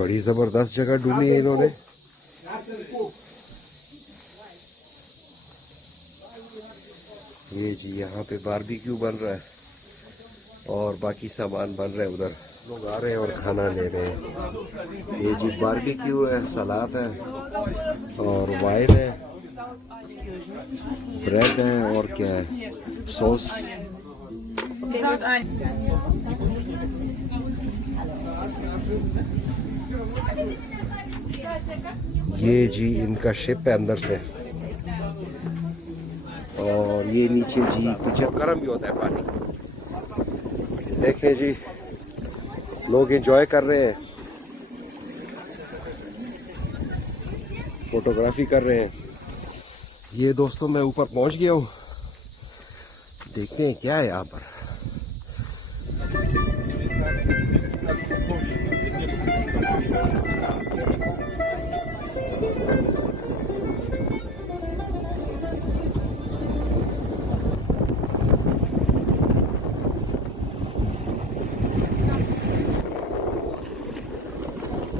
बड़ी जबरदस्त जगह ढूंढी है इन्होंने। ये जी यहाँ पे बारबेक्यू बन रहा है और बाकी सामान बन रहा है। उधर लोग आ रहे हैं और खाना ले रहे हैं। ये जी बारबेक्यू है, सलाद है और वाइन है, ब्रेड है और क्या है, सॉस। ये जी इनका शिप है अंदर से और ये नीचे जी पीछे गर्म भी होता है पानी। देखें जी लोग एंजॉय कर रहे हैं, फोटोग्राफी कर रहे हैं। ये दोस्तों मैं ऊपर पहुंच गया हूँ, देखते हैं क्या है यहाँ पर।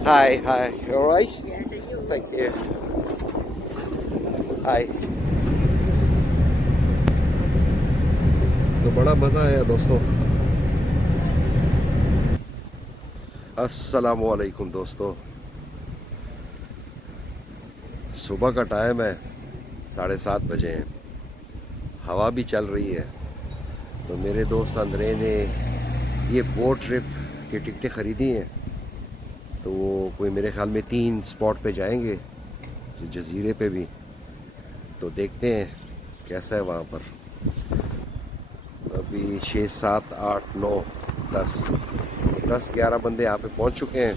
Hi, hi. You all right? Yes, are you? Thank you. Hi. तो बड़ा मज़ा आया दोस्तों। अस्सलाम वालेकुम दोस्तों। सुबह का टाइम है, 7:30 बजे हैं, हवा भी चल रही है। तो मेरे दोस्त अंदरे ने ये बोट ट्रिप की टिकटें ख़रीदी हैं। तो वो कोई मेरे ख्याल में 3 स्पॉट पे जाएंगे, जजीरे पे भी। तो देखते हैं कैसा है वहाँ पर। अभी 6, 7, 8, 9, 10, 11 बंदे यहाँ पे पहुँच चुके हैं।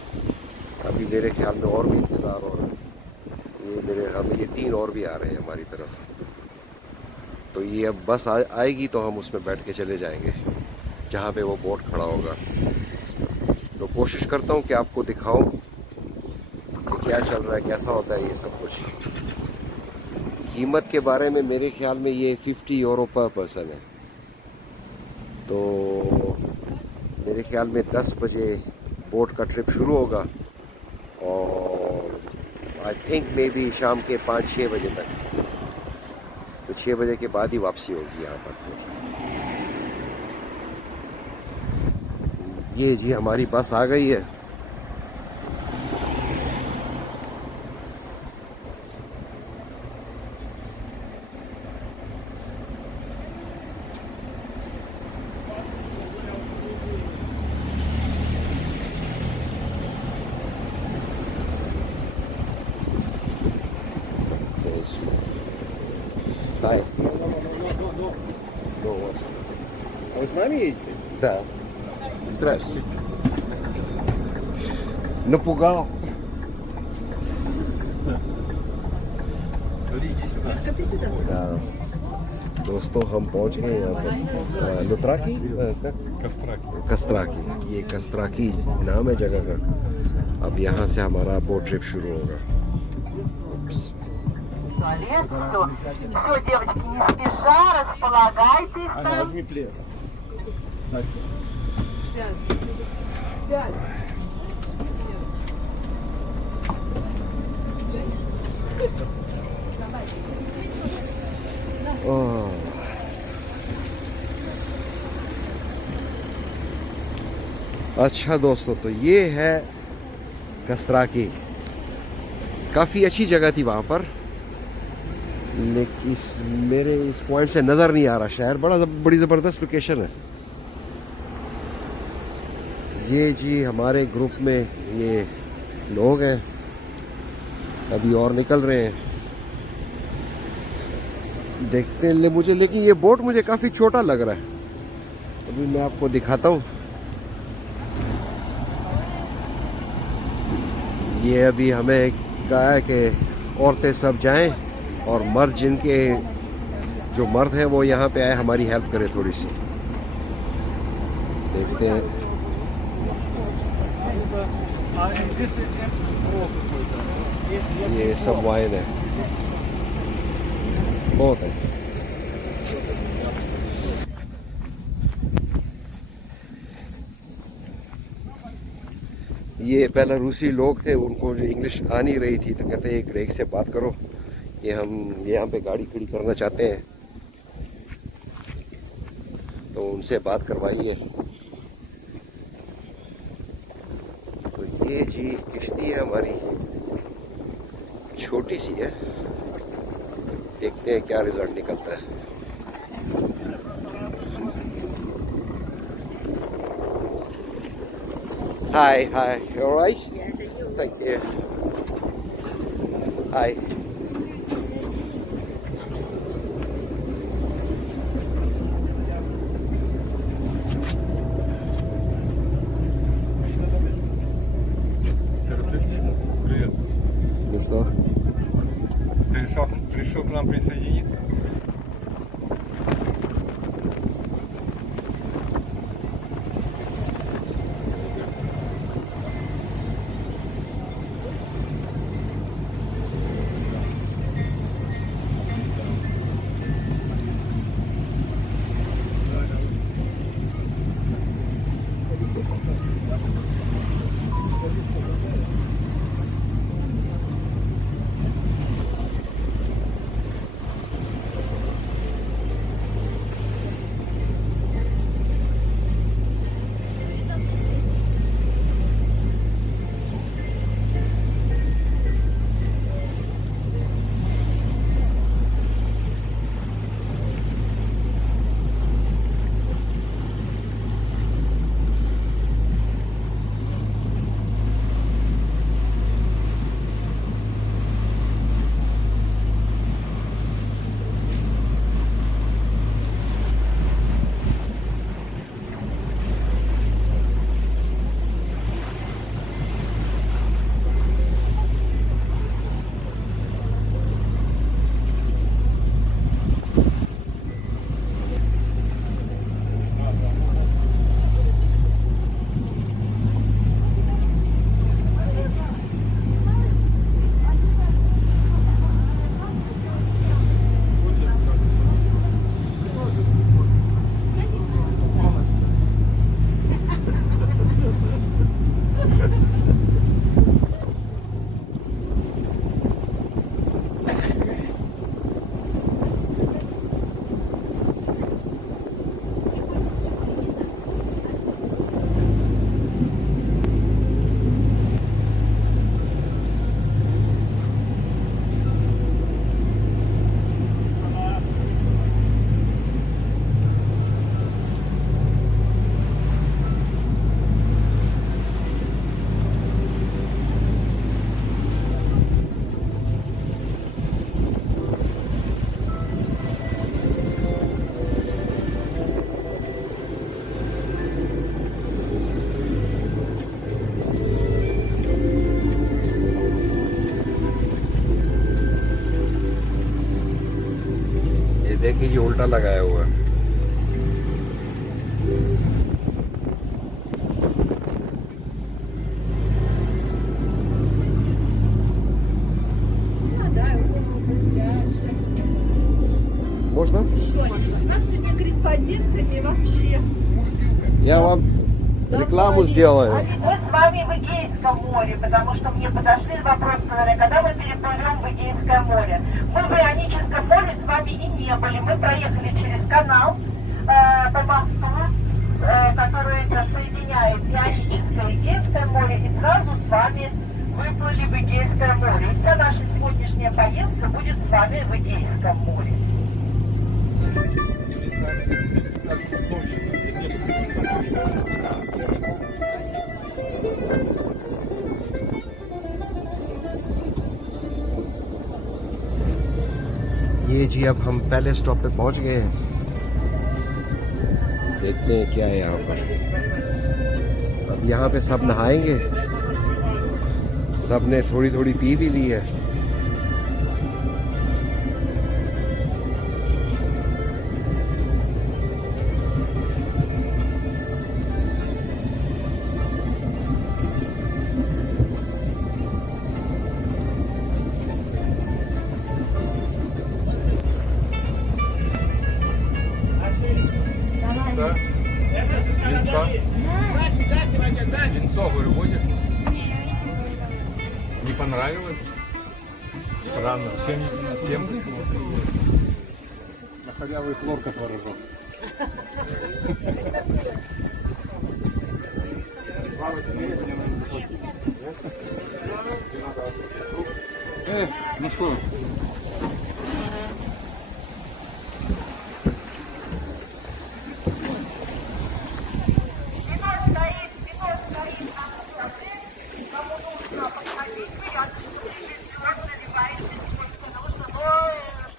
अभी मेरे ख्याल में और भी इंतज़ार हो रहा है। ये मेरे ख्याल में ये 3 और भी आ रहे हैं हमारी तरफ। तो ये अब बस आएगी तो हम उसमें बैठ के चले जाएंगे जहाँ पे वो बोट खड़ा होगा। तो कोशिश करता हूँ कि आपको दिखाऊं कि क्या चल रहा है, कैसा होता है ये सब कुछ। कीमत के बारे में मेरे ख्याल में ये 50 यूरो पर पर्सन है। तो मेरे ख्याल में 10 बजे बोट का ट्रिप शुरू होगा और आई थिंक मे बी शाम के 5-6 बजे तक। तो 6 बजे के बाद ही वापसी होगी यहाँ पर। ये जी हमारी बस आ गई है। Hi. Ну вот. А вы с нами едете? Да. Здравствуйте. Напугал. Идите сюда. Как ты сюда? Да. दोस्तों हम पहुंच गए यहाँ पर लुत्राकी कस्त्राकी। ये कस्त्राकी नाम है जगह का। अब यहाँ से हमारा बोट ट्रिप शुरू होगा। Туалет, все, девочки, не спеша, располагайтесь Аня, там. возьми плед. अच्छा दोस्तों, तो ये है कस्त्राकी। काफ़ी अच्छी जगह थी वहाँ पर, लेकिन मेरे इस पॉइंट से नज़र नहीं आ रहा शहर। बड़ी ज़बरदस्त लोकेशन है। ये जी हमारे ग्रुप में ये लोग हैं, अभी और निकल रहे हैं। देखते हैं मुझे, लेकिन ये बोट मुझे काफ़ी छोटा लग रहा है। अभी मैं आपको दिखाता हूँ। ये अभी हमें कहा है कि औरतें सब जाएं और मर्द, जिनके जो मर्द हैं वो यहाँ पे आए हमारी हेल्प करें थोड़ी सी। देखते हैं। что... А здесь рок какой-то. ये सब वाइन है, बहुत है। ये पहले रूसी लोग थे, उनको जो इंग्लिश आ नहीं रही थी तो कहते हैं ग्रेक से बात करो, ये हम यहाँ पे गाड़ी खड़ी करना चाहते हैं, तो उनसे बात करवाइए। तो ये जी किश्ती है हमारी, छोटी सी है, देखते हैं क्या रिजल्ट निकलता है। Hi, hi, you alright? Yes, and you? Thank you. Hi. Привет. Ну что? Ты решил к нам присоединиться? देखिए ये उल्टा लगाया हुआ है। Можно? У нас сегодня корреспондентами вообще. Я вам рекламу сделаю. Мы с вами в Эгейском море, потому что мне подошли вопрос, когда мы переплывем в Эгейское море. Мы в Ионическом море с вами и не были. Мы проехали через канал по мосту, который соединяет Ионическое и Эгейское море, и сразу с вами выплыли в Эгейское море. И вся наша сегодняшняя поездка будет с вами в Эгейском море. ये जी अब हम पहले स्टॉप पे पहुंच गए हैं, देखते हैं क्या है यहाँ पर। अब यहाँ पे सब नहाएंगे, सब ने थोड़ी थोड़ी पी भी ली है। понравилось. Странно. Всем На халяву и хлорка творожок. Ну что?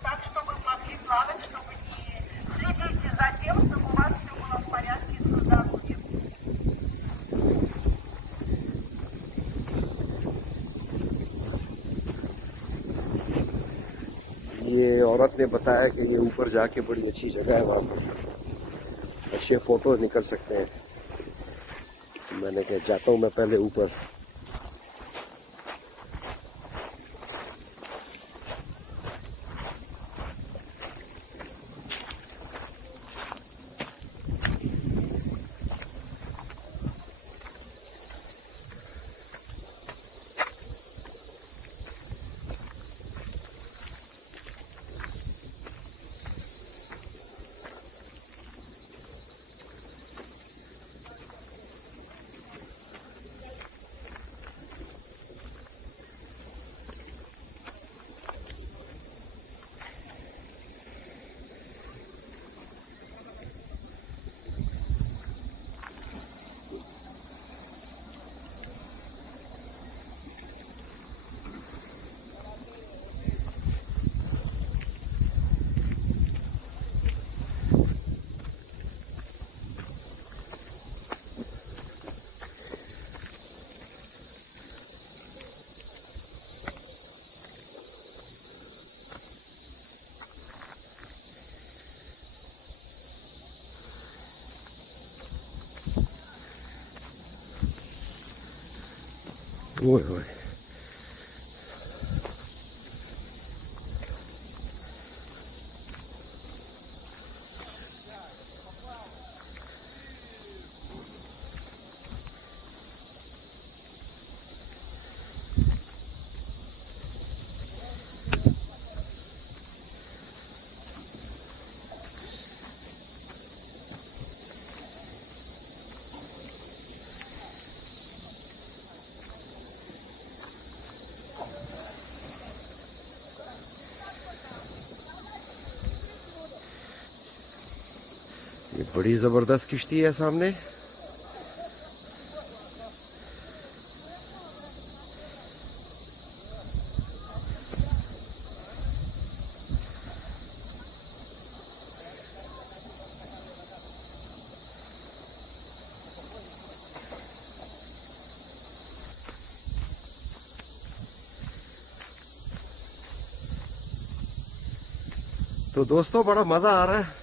Так, чтобы могли плавать, чтобы не следите за тем, чтобы у вас все было в порядке с здоровьем. ये औरत ने बताया कि ये ऊपर जाके बड़ी अच्छी जगह है, वहाँ पर अच्छे फोटोज निकल सकते हैं। मैंने कहा जाता हूँ मैं पहले ऊपर। ओए ओए, ये बड़ी जबरदस्त किश्ती है सामने। तो दोस्तों बड़ा मजा आ रहा है।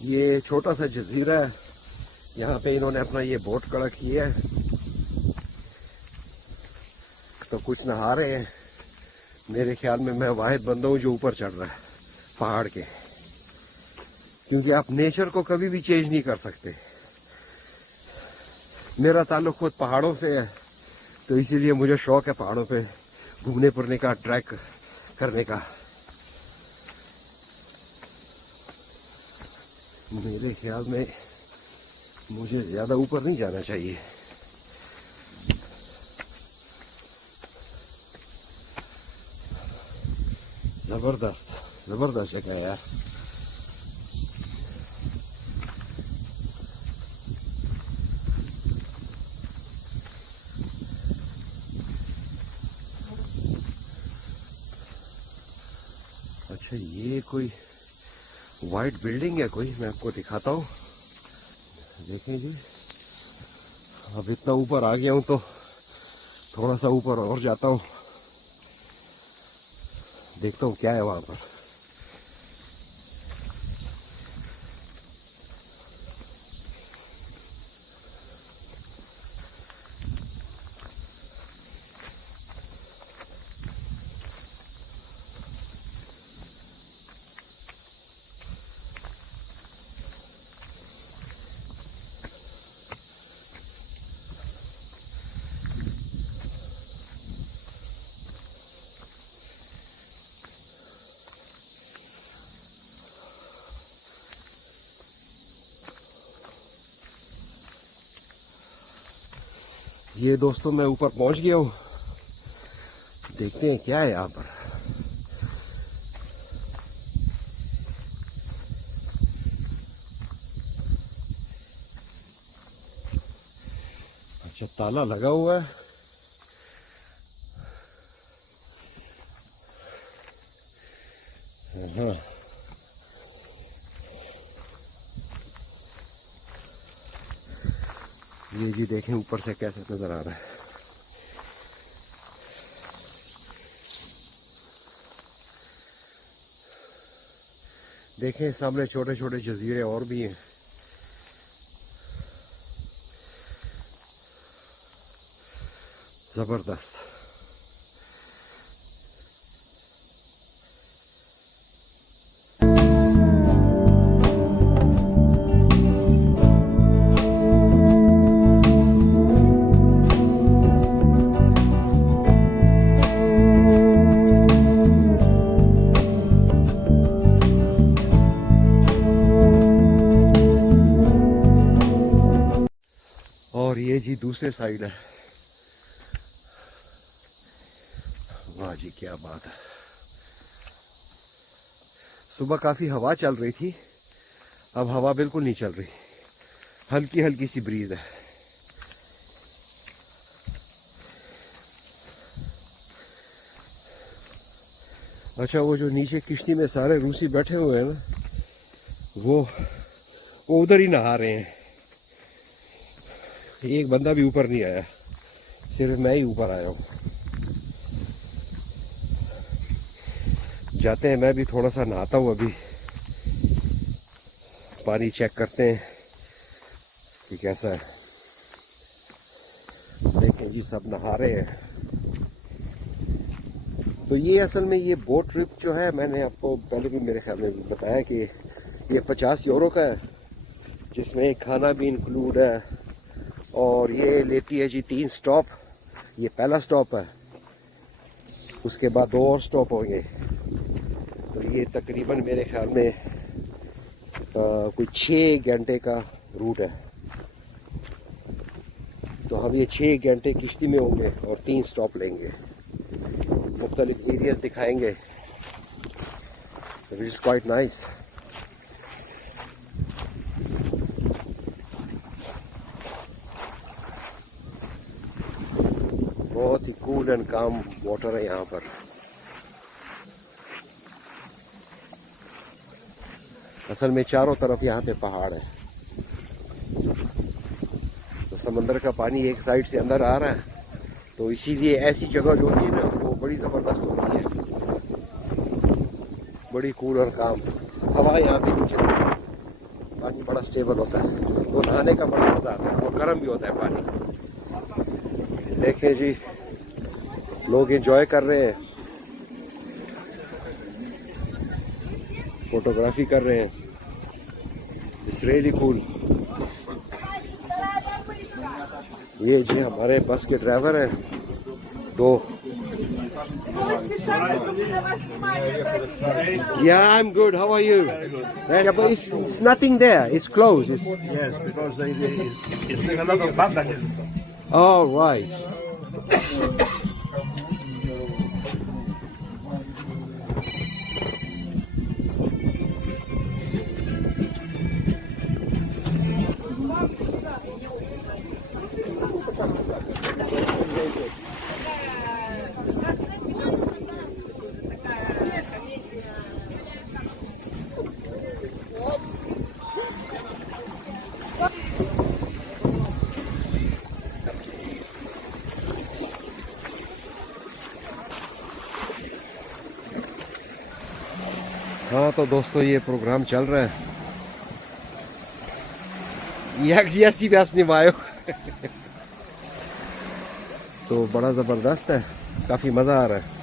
ये छोटा सा जजीरा है, यहाँ पे इन्होंने अपना ये बोट खड़ा किया है, तो कुछ नहा रहे हैं। मेरे ख्याल में मैं वाहिद बंदा हूँ जो ऊपर चढ़ रहा है पहाड़ के, क्योंकि आप नेचर को कभी भी चेंज नहीं कर सकते। मेरा ताल्लुक खुद पहाड़ों से है, तो इसीलिए मुझे शौक है पहाड़ों पे घूमने फिरने का, ट्रैक करने का। मेरे ख्याल में मुझे ज्यादा ऊपर नहीं जाना चाहिए। जबरदस्त जबरदस्त जगह है यार। अच्छा, ये कोई वाइट बिल्डिंग है कोई, मैं आपको दिखाता हूँ, देखें जी। अब इतना ऊपर आ गया हूँ तो थोड़ा सा ऊपर और जाता हूँ, देखता हूँ क्या है वहां पर। ये दोस्तों मैं ऊपर पहुंच गया हूँ, देखते हैं क्या है यहाँ पर। अच्छा ताला लगा हुआ है। हाँ ये जी देखें ऊपर से कैसे नजर आ रहा है। देखें सामने छोटे छोटे जजीरे और भी हैं। जबरदस्त। और ये जी दूसरे साइड है। वाह जी क्या बात है। सुबह काफी हवा चल रही थी, अब हवा बिल्कुल नहीं चल रही, हल्की हल्की सी ब्रीज है। अच्छा वो जो नीचे किश्ती में सारे रूसी बैठे हुए हैं ना, वो उधर ही नहा रहे हैं। एक बंदा भी ऊपर नहीं आया, सिर्फ मैं ही ऊपर आया हूँ। जाते हैं, मैं भी थोड़ा सा नहाता हूँ, अभी पानी चेक करते हैं कि कैसा है। देखें जी सब नहा रहे हैं। तो ये असल में ये बोट ट्रिप जो है, मैंने आपको पहले भी मेरे ख्याल में बताया कि ये 50 यूरो का है, जिसमें खाना भी इंक्लूड है। और ये लेती है जी 3 स्टॉप। ये पहला स्टॉप है, उसके बाद 2 और स्टॉप होंगे। तो ये तकरीबन मेरे ख्याल में कोई 6 घंटे का रूट है। तो हम ये 6 घंटे किश्ती में होंगे और 3 स्टॉप लेंगे, मुख्तलिफ एरियाज दिखाएंगे, विच इज़ क्वाइट नाइस। बहुत ही कूल एंड काम वाटर है यहाँ पर। असल में चारों तरफ यहाँ पे पहाड़ है, तो समंदर का पानी एक साइड से अंदर आ रहा है, तो इसीलिए ऐसी जगह जो होती है ना, वो बड़ी ज़बरदस्त होती है, बड़ी कूल और काम। हवा यहाँ पे नहीं चलती, पानी बड़ा स्टेबल होता है, तो नहाने का बड़ा मज़ा आता है, और गर्म भी होता है पानी। देखें जी लोग एंजॉय कर रहे हैं, फोटोग्राफी कर रहे हैं। It's really cool. ये जी हमारे बस के ड्राइवर हैं 2। Yeah, I'm good. How are you? Yeah, but it's nothing there. It's closed. Yes, because it's a lot of vandalism. Oh, right. हाँ तो दोस्तों ये प्रोग्राम चल रहा है। Jak व्यास निभायो। तो बड़ा ज़बरदस्त है, काफ़ी मज़ा आ रहा है।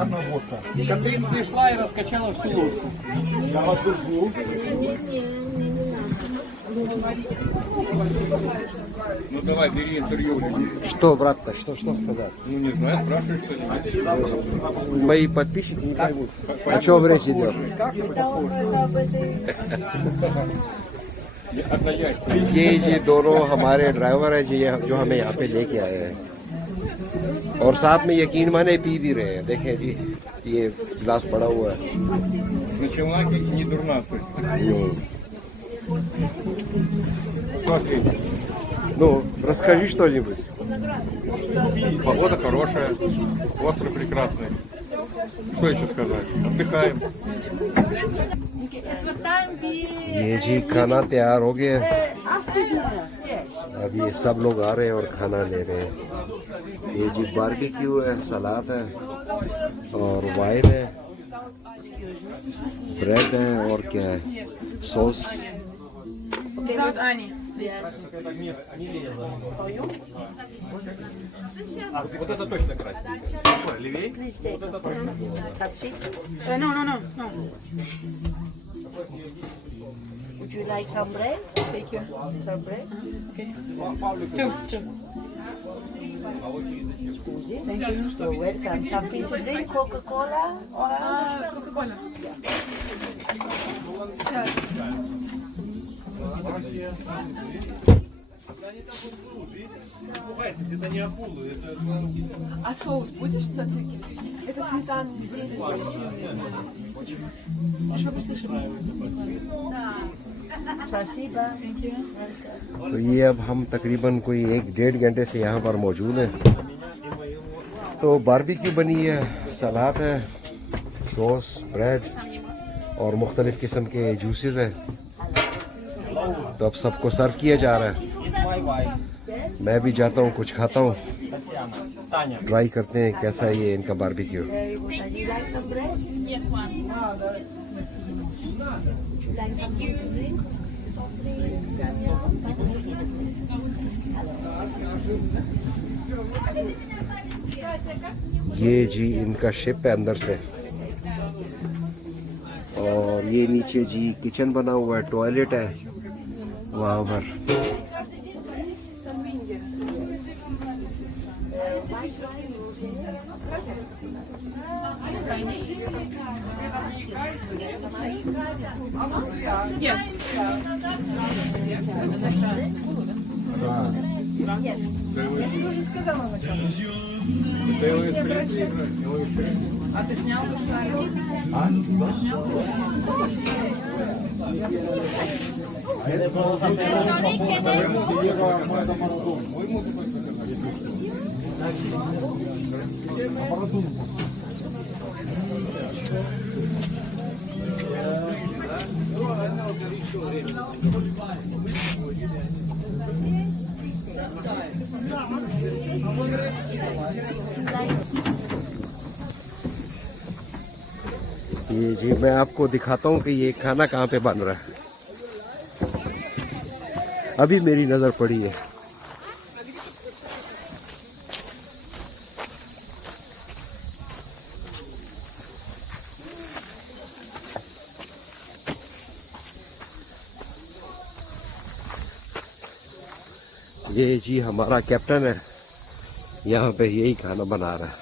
Странная водка. Катрин пришла и раскачала всю лодку. Я вас держу. Ну давай, бери интервью у людей. Что, брат-то, что сказать? Ну не знаю, спрашивай что-нибудь. Мои подписчики не поймут. О чем речь идет? ये जी दोनों हमारे ड्राइवर हैं जी, जो हमें यहाँ पे लेके आए हैं, और साथ में यकीन माने पी भी रहे हैं। देखें जी, ये गिलास पड़ा हुआ है। Начала не дурна суть. Смотри, Ну, расскажи что-нибудь. погода хорошая, остров прекрасный. Что еще сказать? Отдыхаем. ये जी खाना तैयार हो गया है। अब ये सब लोग आ रहे हैं और खाना ले रहे हैं। ये जी बारबेक्यू है, सलाद है और वाइन है, ब्रेड है और क्या है, sauce. Вот это точно красиво. Какой, левей? No. Would you like some bread? Thank you. Some bread? Okay. Two. Thank you. You're welcome. Something to drink? Coca-Cola? Coca-Cola. А соус будешь тzatziki? Это сметана, зелень, Спасибо. तो ये अब हम तकरीबन कोई 1-1.5 घंटे से यहाँ पर मौजूद हैं। तो बारबेक्यू बनी है, सलाद है, सॉस, ब्रेड और मुख्तलिफ किस्म के जूसेस हैं। तो अब सबको सर्व किया जा रहा है। मैं भी जाता हूँ, कुछ खाता हूँ, ट्राई करते हैं कैसा है ये इनका barbecue. Would you like some bread? Yes, one. Like something to drink? ये जी इनका शिप है अंदर से, और ये नीचे जी किचन बना हुआ है, टॉयलेट है वहाँ पर। А ты снял? ये जी मैं आपको दिखाता हूँ कि ये खाना कहाँ पे बन रहा है। अभी मेरी नज़र पड़ी है। ये जी हमारा कैप्टन है, यहाँ पे यही खाना बना रहा है।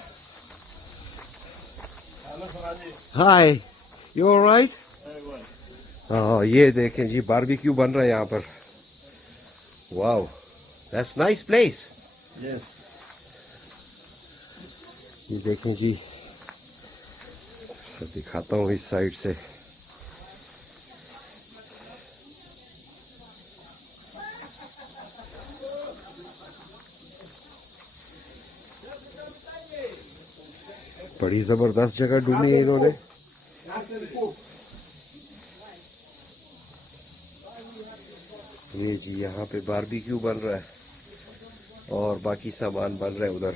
हाय, यू ऑलराइट? हाँ, ये देखें जी बारबेक्यू बन रहा है यहाँ पर। Wow, that's nice place. ये देखें जी, दिखाता हूँ इस साइड से। बड़ी जबरदस्त जगह ढूंढी है इन्होंने। ये जी यहाँ पे बारबेक्यू बन रहा है और बाकी सामान बन रहा है उधर।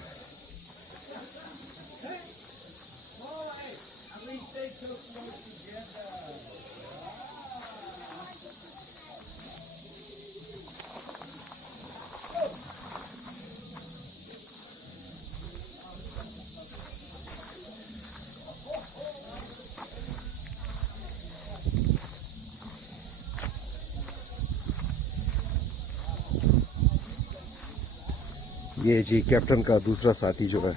ये जी कैप्टन का दूसरा साथी जो है।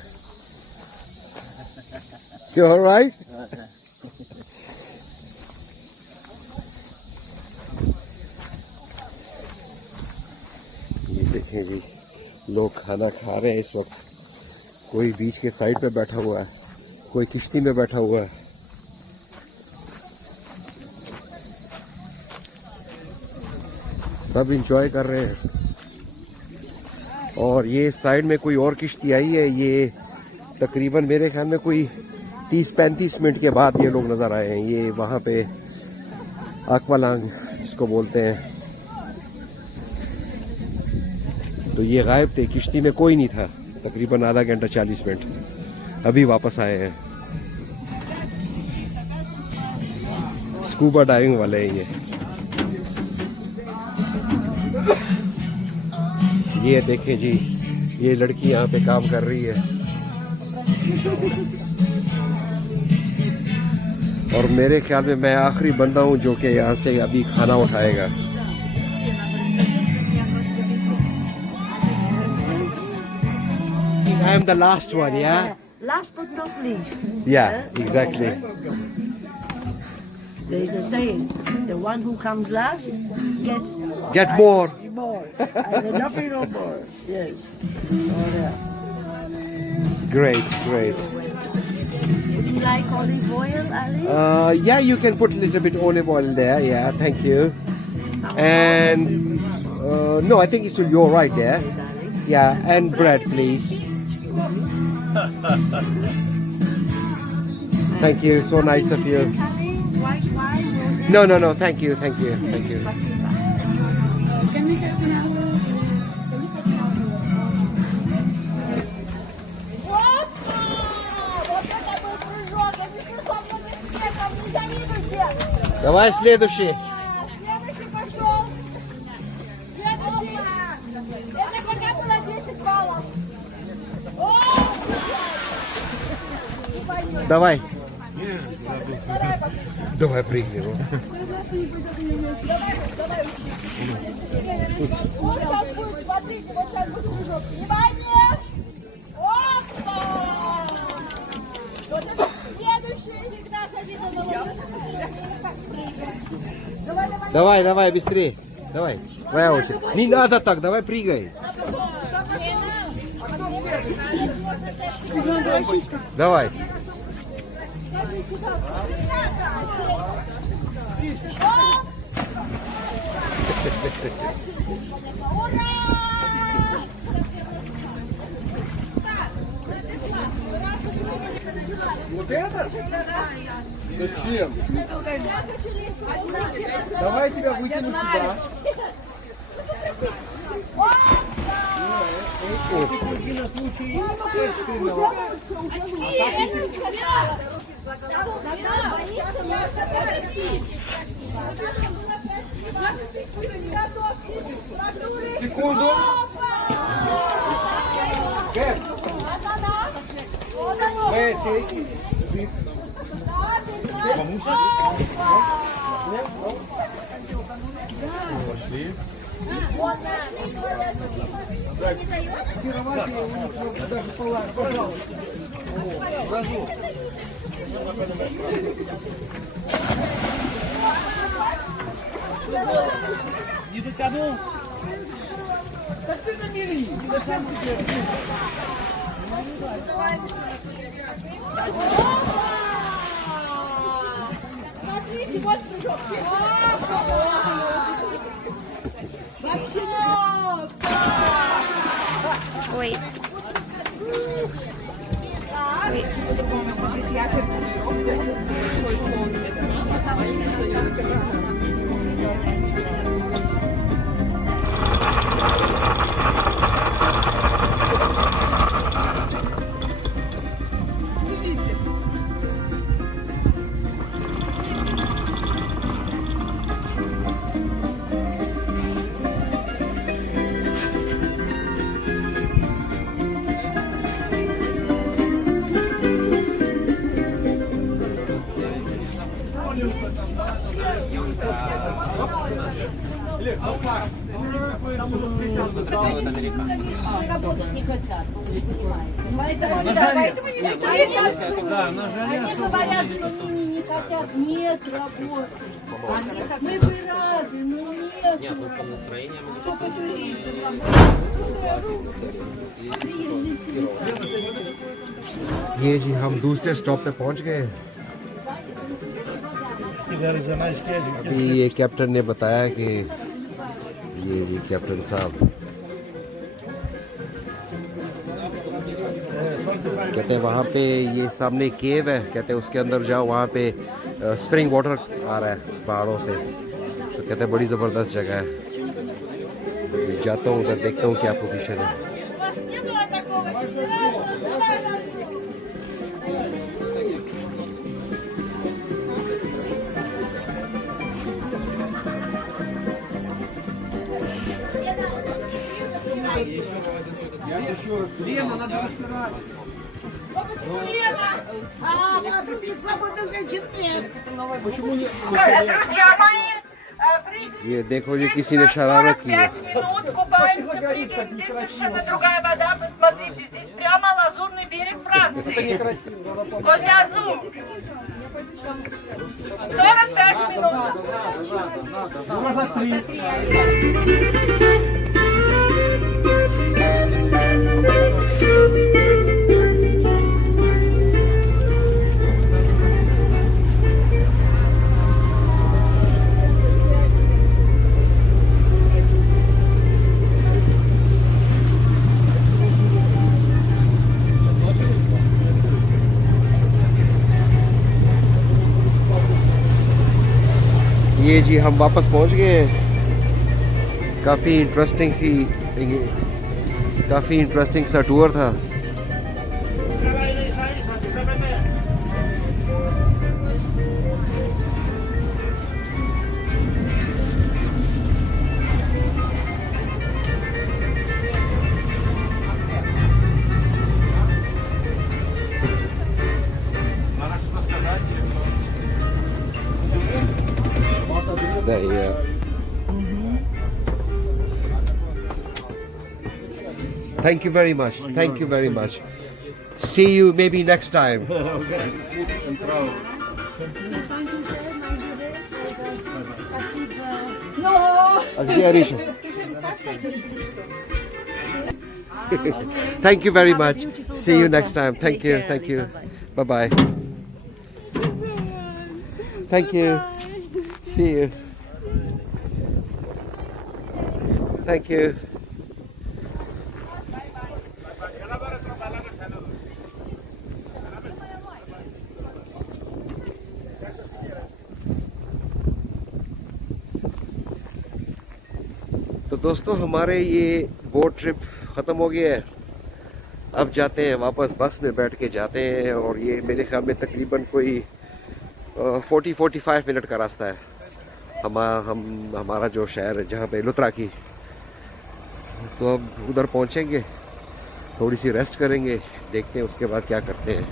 You all right? ये देखें जी, लोग खाना खा रहे हैं इस वक्त। कोई बीच के साइड पे बैठा हुआ है, कोई किश्ती में बैठा हुआ है। सब इंजॉय कर रहे हैं। और ये साइड में कोई और किश्ती आई है, ये तकरीबन मेरे ख्याल में कोई 30-35 मिनट के बाद ये लोग नज़र आए हैं। ये वहाँ पे आक्वालांग जिसको बोलते हैं, तो ये गायब थे, किश्ती में कोई नहीं था तकरीबन आधा घंटा 40 मिनट। अभी वापस आए हैं। स्कूबा डाइविंग वाले हैं ये देखें जी, ये लड़की यहाँ पे काम कर रही है। और मेरे ख्याल में मैं आखिरी बंदा हूँ जो कि यहाँ से अभी खाना उठाएगा। I am the last one, yeah? Last but not least. Yeah, exactly. There is a saying, the one who comes last gets Get more. more. And nothing no more. Yes. Oh, yeah. Great, great. Would you like olive oil, Ali? Yeah, you can put a little bit olive oil there. Yeah, thank you. And no, I think it's you're right there. Yeah, and bread, please. Thank you. So nice of you. White wine? No, no, no. Thank you, thank you, thank you. Can we get another? Давай следующий. Следующий пошел. Следующий. Это пока было 10 баллов. Давай. Давай прыгни. Вот сейчас будет, смотрите, вот сейчас будет прыжок. Внимание! Опа! Вот это следующий. Всегда садись на голову. Давай, давай. Давай, давай, быстрее. Давай. Твоя очередь. Не надо так, давай прыгай. Давай. Вот это? Зачем? Давай тебя вытяну сюда. На случай экстренного. Секунду. Кэп. Пошли. Не дотянул. Так ты намери. Зачем тебе? Смотрите, вот прыжок. Wait. работать не хотят, вы не понимаете. Поэтому не хотят. Да, на жаре Они особо говорят, не- что не хотят, нет работы. Мы бы рады, но нет. Нет, ну по настроениям. Сколько туристов там. ये जी हम दूसरे stop पे पहुंच गए। There is a nice cave. अभी ये captain ने बताया कि ये कैप्टन साहब कहते हैं वहाँ पे ये सामने केव है, कहते हैं उसके अंदर जाओ, वहाँ पे स्प्रिंग वाटर आ रहा है पहाड़ों से, तो कहते हैं बड़ी ज़बरदस्त जगह है। मैं जाता हूँ उधर, देखता हूँ क्या पोजीशन है। У вас не было такого, что не надо. Давай назад. Лена, надо растирать. Почему Лена? А других свободных женщин нет. Друзья мои, ये देखो जी किसी ने शरारत की है। 5 минут купаемся, прыгаем, здесь совершенно другая вода, посмотрите, здесь прямо лазурный берег Франции. Это некрасиво. Возле Азов. 45 минут. Раза 3. ये जी हम वापस पहुंच गए हैं। काफ़ी इंटरेस्टिंग सा टूर था। Yeah. Thank you very much. Thank you very much. See you maybe next time. Но! А где Ариша? Thank you very much. See you next time. Thank you. Thank you. Bye bye. Thank you. See you. Thank you. तो दोस्तों हमारे ये boat trip ख़त्म हो गया है। अब जाते हैं वापस, बस में बैठ के जाते हैं, और ये मेरे ख्याल में तकरीबन कोई 40-45 मिनट का रास्ता है हमारा जो शहर है जहाँ पे लुत्रा की। तो अब उधर पहुँचेंगे, थोड़ी सी रेस्ट करेंगे, देखते हैं उसके बाद क्या करते हैं।